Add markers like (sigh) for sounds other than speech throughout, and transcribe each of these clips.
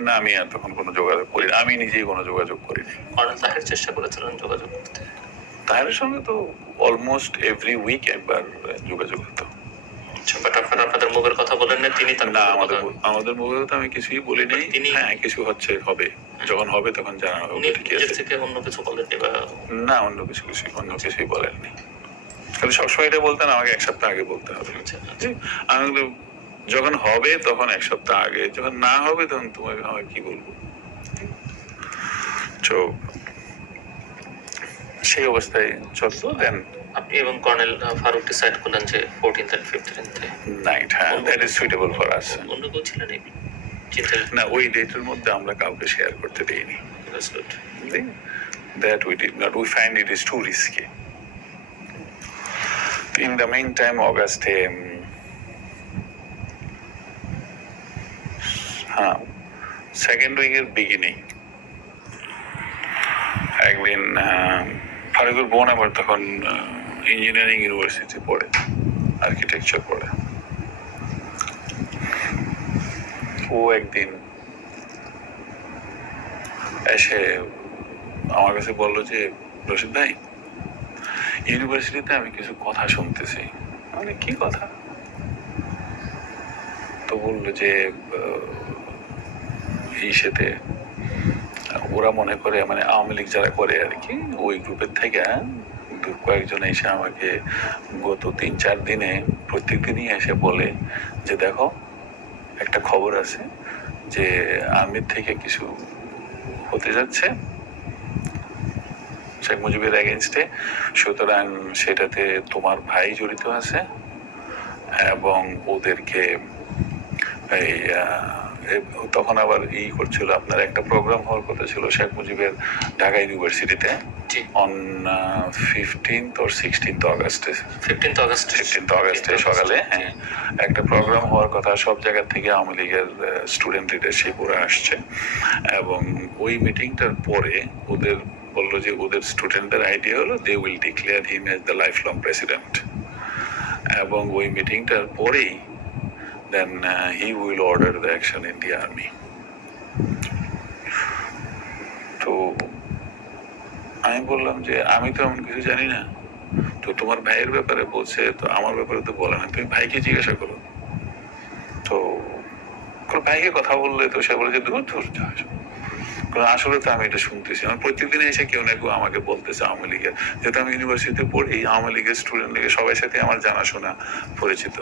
না আমি আর তখন কোনো যোগাযোগ করি আমি নিজেই কোনো যোগাযোগ করিনি তাহের চেষ্টা করেছিলেন যোগাযোগ করতে। তাহের সঙ্গে তো অলমোস্ট এভরি উইক একবার যোগাযোগ হতো। বাট আপনারা আপনাদের মুখের কথা বলেন না তিনি তার না আমাদের আমাদের আমি কিছুই বলি নাই। তিনি- হ্যাঁ কিছু হচ্ছে হবে। যখন হবে তখন হবে থেকে অন্য কিছু বলেননি বা না অন্য কিছু কিছু অন্য কিছুই বলেননি। খালি সবসময় এটা বলতেন আমাকে এক সপ্তাহ আগে বলতে হবে। আচ্ছা, আচ্ছা। আমি যখন হবে তখন এক সপ্তাহ আগে। যখন না হবে তখন তোমাকে আমাকে কি বলব? তো সেই অবস্থায় চলতো দেন আপনি এবং কর্নেল ফারুক ডিসাইড করলেন যে ফোরটিন্থ ফিফটিন্থে নাইট হ্যাঁ that is suitable for us অন্য কেউ ছিলেন না ওই ডেটের মধ্যে আমরা কাউকে শেয়ার করতে দিইনি। That's good. that we did not we find it is too risky in the meantime হ্যাঁ সেকেন্ড উইকের বিগিনিং একদিন ফারুকের বোন আবার তখন ইঞ্জিনিয়ারিং ইউনিভার্সিটি পড়ে আর্কিটেকচার পড়ে। ও একদিন এসে আমার কাছে বলল যে, রশিদ ভাই ইউনিভার্সিটিতে আমি কিছু কথা শুনতেছি। মানে কি কথা? তো বলল যে ইসেতে ওরা মনে করে মানে আওয়ামী লীগ যারা করে আর কি, ওই গ্রুপের থেকে দু, কয়েকজন এসে আমাকে গত তিন, চার দিনে প্রত্যেক দিনই এসে বলে যে, দেখো, একটা খবর আছে যে আর্মির থেকে কিছু হতে যাচ্ছে, শেখ মুজিবের এগেনস্টে সুতরাং সেটাতে তোমার ভাই জড়িত আছে এবং ওদেরকে, এই তখন আবার ই করছিল আপনার একটা প্রোগ্রাম হওয়ার কথা ছিল শেখ মুজিবের ঢাকা ইউনিভার্সিটিতে অন ফিফটিন্থ ওর সিক্সটিন্থ অগস্টে ফিফটিন্থ আগস্ট ফিফটিন্থ অগস্টে সকালে হ্যাঁ। একটা প্রোগ্রাম হওয়ার কথা সব জায়গা থেকে আওয়ামী লীগের স্টুডেন্ট লিডারশিপ ওরা আসছে। এবং ওই মিটিংটার পরে ওদের বলল যে ওদের স্টুডেন্টদের আইডিয়া হলো they will declare him as the lifelong president এবং ওই মিটিংটার পরেই then he will order the action in the army তো আমি বললাম যে, আমি তো এমন কিছু জানি না। তো তোমার ভাইয়ের ব্যাপারে বলছে, তো আমার ব্যাপারে তো বলে না। তুমি ভাইকে জিজ্ঞাসা করো। তো ভাইকে কথা বললে তো সে বলে যে দূর দূর আসলে তো আমি এটা শুনতেছি। আমার প্রত্যেকদিন এসে কেউ না কেউ আমাকে বলতেছে আওয়ামী লীগের। যেহেতু আমি ইউনিভার্সিটিতে পড়ি, আওয়ামী লীগের স্টুডেন্ট লীগের সবার সাথে আমার জানাশোনা পরিচিত।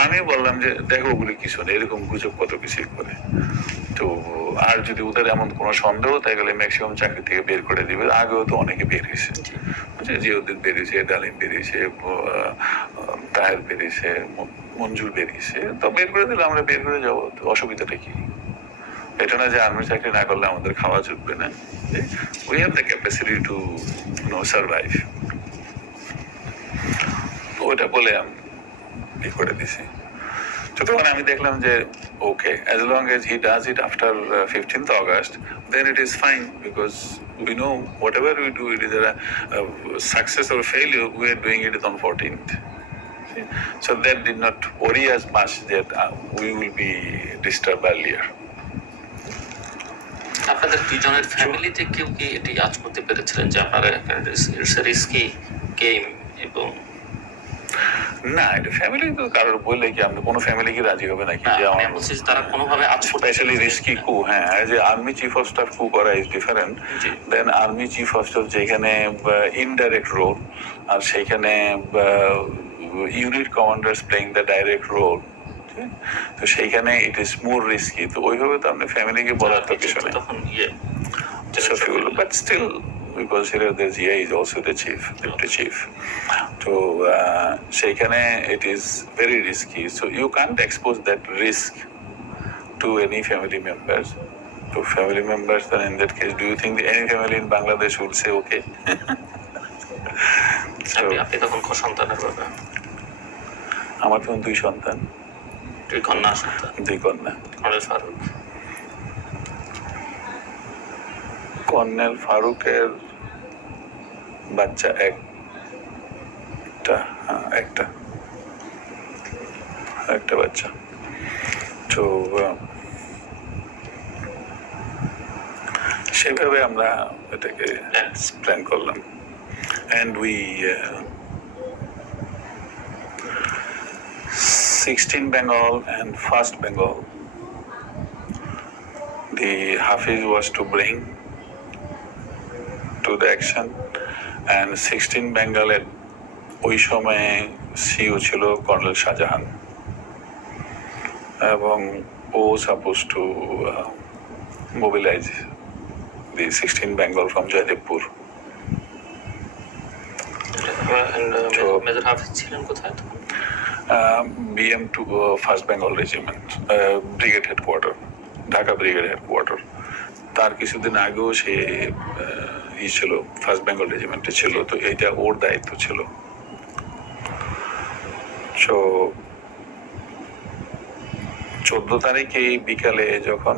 আমি বললাম যে দেখো ওগুলি কিছু নেই এরকম গুজব কত কিছুই করে। তো আর যদি ওদের এমন কোনো সন্দেহ থাকে গেলে ম্যাক্সিমাম চাকরি থেকে বের করে দিবে। আগেও তো অনেকে বের হয়েছে। যে জিওদিন বেরিয়েছে ডালিম বেরিয়েছে তাহের বেরিয়েছে মঞ্জুর বেরিয়েছে তো বের করে দিলে আমরা বের করে যাব। তো অসুবিধাটা কি? এটা না যে আর্মি চাকরি না করলে আমাদের খাওয়া জুটবে না। We have the capacity to know survive ওটা বলে আমি ই করে দিছি আমি দেখলাম যে ওকে as long as he does it after fifteenth August then it is fine because know whatever we do, it is a, a success or failure, we are doing it on 14th. So that did not worry us much that uh, we will be disturbed earlier. আপনাদের দুজনের ফ্যামিলিতে কেউ কি এটি আজ করতে পেরেছিলেন যে আপনারা রিস্কি গেম এবং না এটা ফ্যামিলি তো কারোর বললে কি আমরা কোনো ফ্যামিলি কি রাজি হবে নাকি? যে আমার বলছি যে তারা কোনোভাবে আজ স্পেশালি রিস্কি কু হ্যাঁ যে army chief of staff coup করা is different then army chief of staff যেখানে ইনডাইরেক্ট রোল আর সেখানে unit commanders playing the direct role তো সেইখানে ইট ইজ মোর রিস্কি তো ওইভাবে তো আপনি ফ্যামিলিকে বলার তো কিছু নেই। তখন ইয়ে but still, we consider the GI is also the chief, deputy chief. So, uh, সেইখানে it is very risky. So, you can't expose that risk to any family members. To family members, then in that case, do you think any family in Bangladesh would say, okay? so, আপনি আপনি তখন ক সন্তানের বাবা আমার তখন দুই সন্তান দুই কন্যা দুই কন্যা ফারুক কর্নেল ফারুকের বাচ্চা একটা হ্যাঁ, একটা। একটা বাচ্চা। তো আহ, সেভাবে আমরা এটাকে Plan. প্ল্যান করলাম and we sixteen Bengal and first Bengal the Hafiz was to bring to the action. And 16 বেঙ্গলের ওই সময়ে সিও ছিল কর্নেল শাহজাহান এবং ও suppose to mobilise the sixteen Bengal from Joydebpur BM to first Bengal regiment brigade headquarter Dhaka brigade headquarter তার কিছুদিন আগেও সে আহ, ই ছিল first Bengal রেজিমেন্টে ছিল তো এইটা ওর দায়িত্ব ছিল। সো চোদ্দ তারিখে এই বিকালে যখন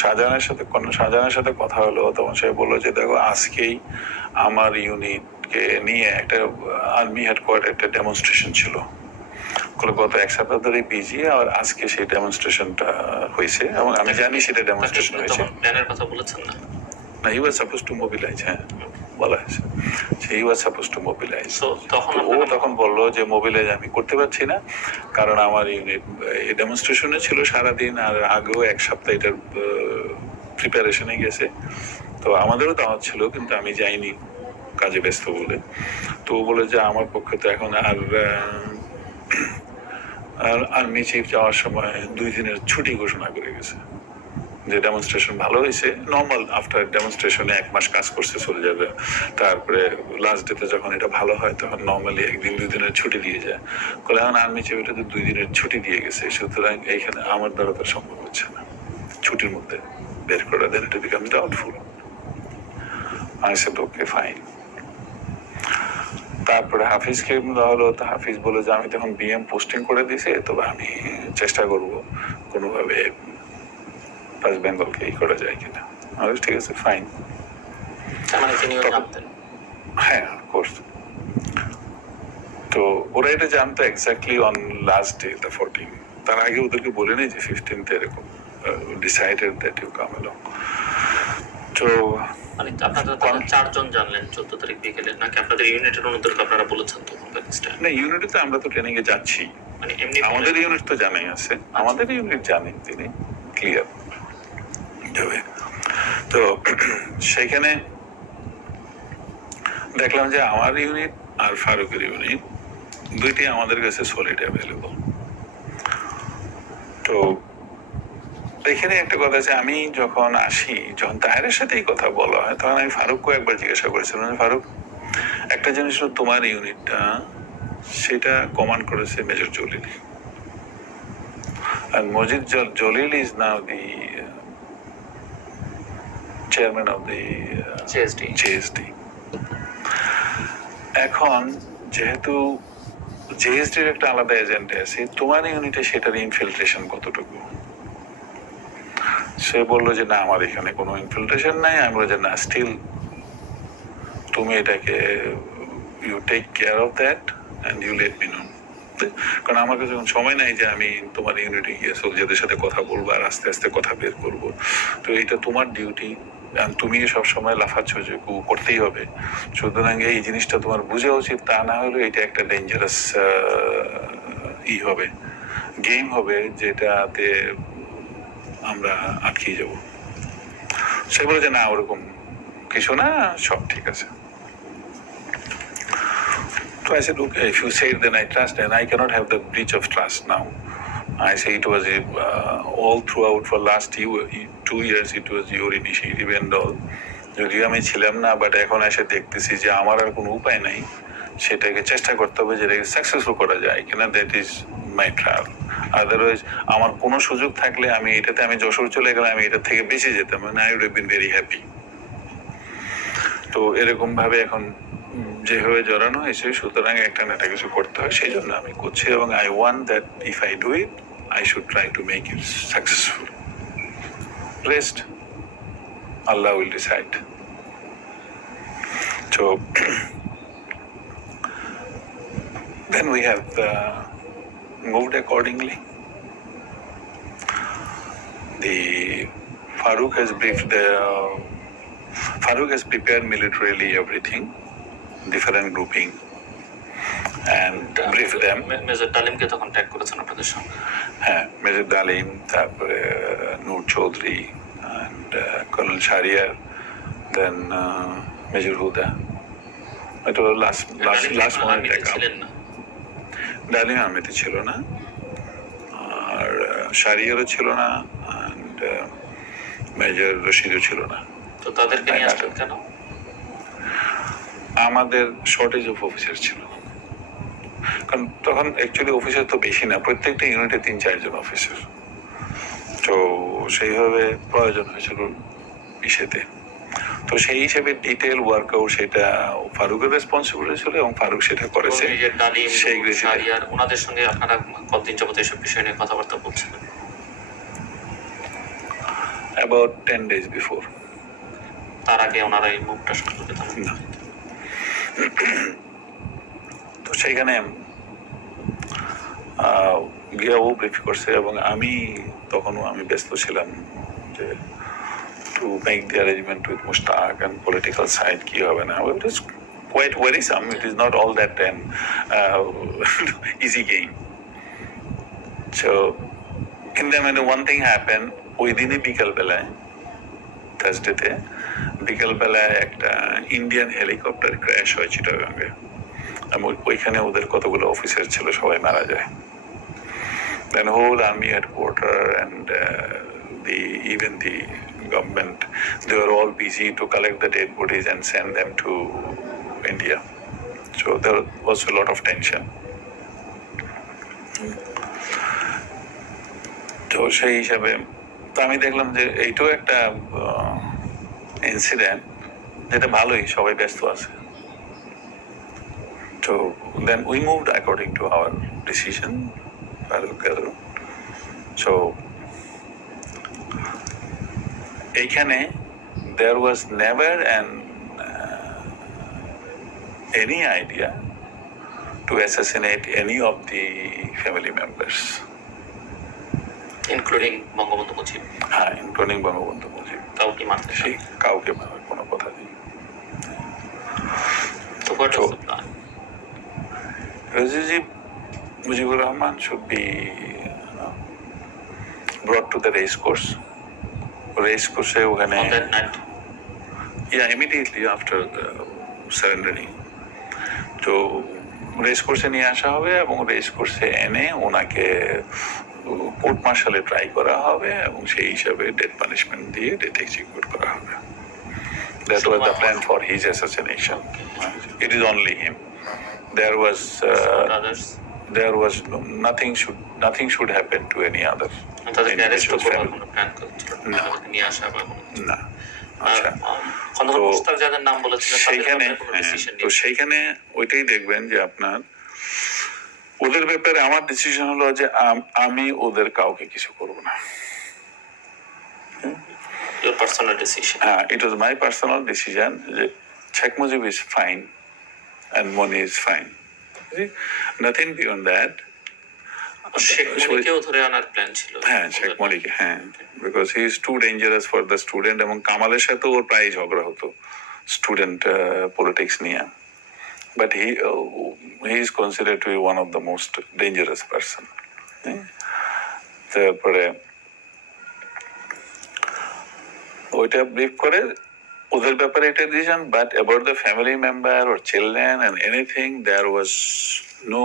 শাহজাহানের সাথে শাহজাহানের সাথে কথা হলো তখন সে বলল যে দেখো আজকেই আমার ইউনিটকে নিয়ে একটা আর্মি হেডকোয়ার্টার একটা ডেমনস্ট্রেশন ছিল। গত এক সপ্তাহ ধরে বিজি আর আজকে সেই ডেমনস্ট্রেশনটা হয়েছে। এবং আমি জানি সেটা ডেমনস্ট্রেশন হয়েছে। কথা বলেছেন না? না he was suppose to mobilize হ্যাঁ বলা হয়েছে। He was suppose to mobilize তখন ও তখন বলল যে মোবিলাইজ আমি করতে পারছি না কারণ আমার ইউনিট এই ডেমনস্ট্রেশনে ছিল সারাদিন আর আগেও এক সপ্তাহ এটার প্রিপারেশনে গেছে। তো আমাদেরও দাওয়াত ছিল কিন্তু আমি যাইনি কাজে ব্যস্ত বলে। তো ও বলে যে আমার পক্ষে তো এখন আর আর্মি চিফ যাওয়ার সময় দুই দিনের ছুটি ঘোষণা করে গেছে। যে ডেমনস্ট্রেশন ভালো হয়েছে নর্মাল আফটার ডেমনস্ট্রেশনে এক মাস কাজ করছে, চলে যাবে। তারপরে লাস্ট ডেতে যখন এটা ভালো হয়, তখন নর্মালি একদিন, দুই দিনের ছুটি দিয়ে যায়। বলে এখন আর্মি চিফ এটা তো দুই দিনের ছুটি দিয়ে গেছে। সুতরাং এইখানে আমার দ্বারা তো সম্ভব হচ্ছে না। ছুটির মধ্যে বের করা দেন এটা becomes doubtful I said okay fine তারপরে হাফিজকে দেওয়া হলো তো হাফিজ বলে যে, আমি তখন বিএম পোস্টিং করে দিয়েছি, তবে আমি চেষ্টা করব কোনোভাবে ওয়েস্ট বেঙ্গলকে ই করা যায় কিনা। আমি ঠিক আছে ফাইন মানে হ্যাঁ কোর্স তো ওরা এটা জানতো exactly on last day the fourteen তার আগে ওদেরকে বলে নেই যে ফিফটিন্থ এরকম decided that you come along তো মানে আপনারা তখন চারজন জানলেন চোদ্দ তারিখ বিকেলে নাকি আপনাদের ইউনিটের অন্যদেরকে আপনারা বলেছেন তখন প্যাকেজটা না ইউনিটে তো আমরা তো ট্রেনিং এ যাচ্ছি। মানে এমনি আমাদের ইউনিট তো জানাই আছে। আমাদের ইউনিট জানেন তিনি ক্লিয়ার যাবে তো সেখানে দেখলাম যে আমার ইউনিট আর ফারুকের ইউনিট দুইটি আমাদের কাছে সলিড অ্যাভেলেবল তো এখানে একটা কথা আছে, আমি যখন আসি, যখন তাহেরের সাথে এই কথা বলা হয়, তখন আমি ফারুককে একবার জিজ্ঞাসা করেছিলাম ফারুক, একটা জিনিস তোমার ইউনিটটা সেটা কমান্ড করেছে মেজর জলিল। মজিদ জল- Jalil is now the chairman of the CSD JSD এখন যেহেতু জেএসডির একটা আলাদা এজেন্ট আছে তোমার ইউনিটে সেটার ইনফিল্ট্রেশন কতটুকু? সে বলল যে না আমার এখানে কোনো ইনফিল্ট্রেশন নাই। আমি বললাম যে না স্টিল তুমি এটাকে you take care of that and you let me know কারণ আমার কাছে সময় নাই যে আমি তোমার ইউনিটে গিয়ে সোলজারদের সাথে কথা বলব আর আস্তে আস্তে কথা বের করব। তো এটা তোমার ডিউটি তুমি সব সময় লাফাচ্ছ যে কু করতেই হবে। সুতরাং এই জিনিসটা তোমার বোঝা উচিত তা না হলে এটা একটা ডেঞ্জারাস ই হবে গেম হবে যেটাতে আমরা আটকিয়ে যাব। সে বলে যে না ওরকম কিছু না সব ঠিক আছে। So I said, okay, if you say it, then I trust, and I cannot have of trust now. I say it was uh, all throughout for last year, two years, it was your initiative and all. যদিও আমি ছিলাম না but এখন এসে দেখতেছি যে আমার আর কোনো উপায় নাই। সেটাকে চেষ্টা করতে হবে যেটাকে সাকসেসফুল করা যায়। কিনা? That is my trial otherwise আমার কোনো সুযোগ থাকলে আমি এটাতে আমি যশোর চলে গেলে আমি এটা থেকে বেঁচে যেতাম মানে I would been very happy তো এরকম ভাবে এখন যেভাবে জড়ানো হয়েছে সুতরাং একটা না একটা কিছু করতে হয় সেই জন্য আমি করছি এবং I want that if I do it I should try to make it successful. Rest, Allah will decide. So, (clears throat) then we have uh, moved accordingly. The Farooq has briefed the uh, Farooq has prepared militarily everything, different grouping and brief them. Major ডালিমকে তখন tag করেছেন আপনাদের সঙ্গে। হ্যাঁ major Dalim তারপরে Nur Chowdhury and colonel Shariar then major Huda. এটা last last last moment ডালিম আর্মিতে ছিল না। আর শারিয়ারও ছিল না অ্যান্ড মেজর রশিদও ছিল না। তো তাদেরকে নিয়ে আসলেন কেন? আমাদের শর্টেজ অফ অফিসার ছিল। কারণ তখন অ্যাকচুয়ালি অফিসার তো বেশি না প্রত্যেকটা ইউনিটে তিন চারজন অফিসার তো সেইভাবে প্রয়োজন হয়েছিল ইসেতে। তো সেই হিসেবে ডিটেল ওয়ার্কআউট সেটা ফারুকের রেসপন্সিবিলিটি ছিল এবং ফারুক সেটা করেছে। সেই। শারিয়ার ওনাদের সঙ্গে আপনারা কতদিন যাবত এসব বিষয় নিয়ে কথাবার্তা বলছিলেন? অ্যাবাউট টেন ডেজ বিফোর তার আগে ওনারা এই মুভটা সম্পর্কে না। তো সেইখানে আহ, গিয়ে ও ব্রিফ করছে এবং আমি তখনও আমি ব্যস্ত ছিলাম যে to make the arrangement with Mushtaq and political side কি হবে না it is quite worrisome it is not all that and easy game so কিন্তু মানে ওয়ান থিং হ্যাপেন ওই দিনই বিকালবেলায় থার্সডেতে বিকালবেলায় একটা ইন্ডিয়ান হেলিকপ্টার ক্র্যাশ হয় চিটাগাঙ্গে। ওইখানে ওদের কতগুলো অফিসার ছিল, সবাই মারা যায়। Then whole army headquarter and the even the government they are all busy to collect the dead bodies and send them to India so there was lot of tension তো সেই হিসাবে, তো আমি দেখলাম যে এইটাও একটা uh, ইনসিডেন্ট যেটা ভালোই, সবাই ব্যস্ত আছে। তো then we moved according to our decision so এইখানে there was never an any idea to assassinate any of the family members including Bangabandhu Mujib হ্যাঁ ইনক্লুডিং বঙ্গবন্ধু মুজিব তাও কি মানতে সেই কাউকে মারার কোনো কথা নেই। তো what was the plan Razizi Mujibur Rahman should be uh, brought to the race course. Race course ওখানে on that night yeah immediately after the surrendering. তো রেস কোর্সে নিয়ে আসা হবে এবং রেস কোর্সে এনে ওনাকে কোর্ট মার্শালে ট্রাই করা হবে এবং সেই হিসাবে ডেথ পানিশমেন্ট দিয়ে ডেথ এক্সিকিউট করা হবে। That was the plan for his assassination it is only him there was others there was no, nothing should nothing should happen to any other করার family. না। না। আচ্ছা। সেইখানে হ্যাঁ, তো সেইখানে ওইটাই দেখবেন যে আপনার ওদের ব্যাপারে আমার ডিসিশন হলো যে আমি ওদের কাউকে কিছু করব না। ডিসিশন হ্যাঁ ইট ওয়াজ মাই পার্সোনাল ডিসিশন যে Sheikh Mujib is fine beyond that Sheikh মুজিবকেও ধরে আনার প্ল্যান ছিল? হ্যাঁ শেখ মলিক হ্যাঁ because he is too dangerous for the student এবং কামালের সাথে ওর প্রায় ঝগড়া হতো স্টুডেন্ট পলিটিক্স নিয়ে। But he he is consider to one of the most dangerous person তারপরে ওইটা ব্রিফ করে ওদের ব্যাপারে এটা decision but about the family member or children and anything there was no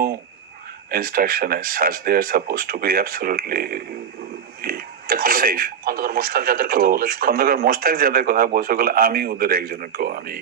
instruction as such they are suppose to be absolutely safe Khondaker Mostaq যাদের কথা বলেছে খন্দকার মোস্তাক যাদের কথা বলছে আমি ওদের একজনকেও আমি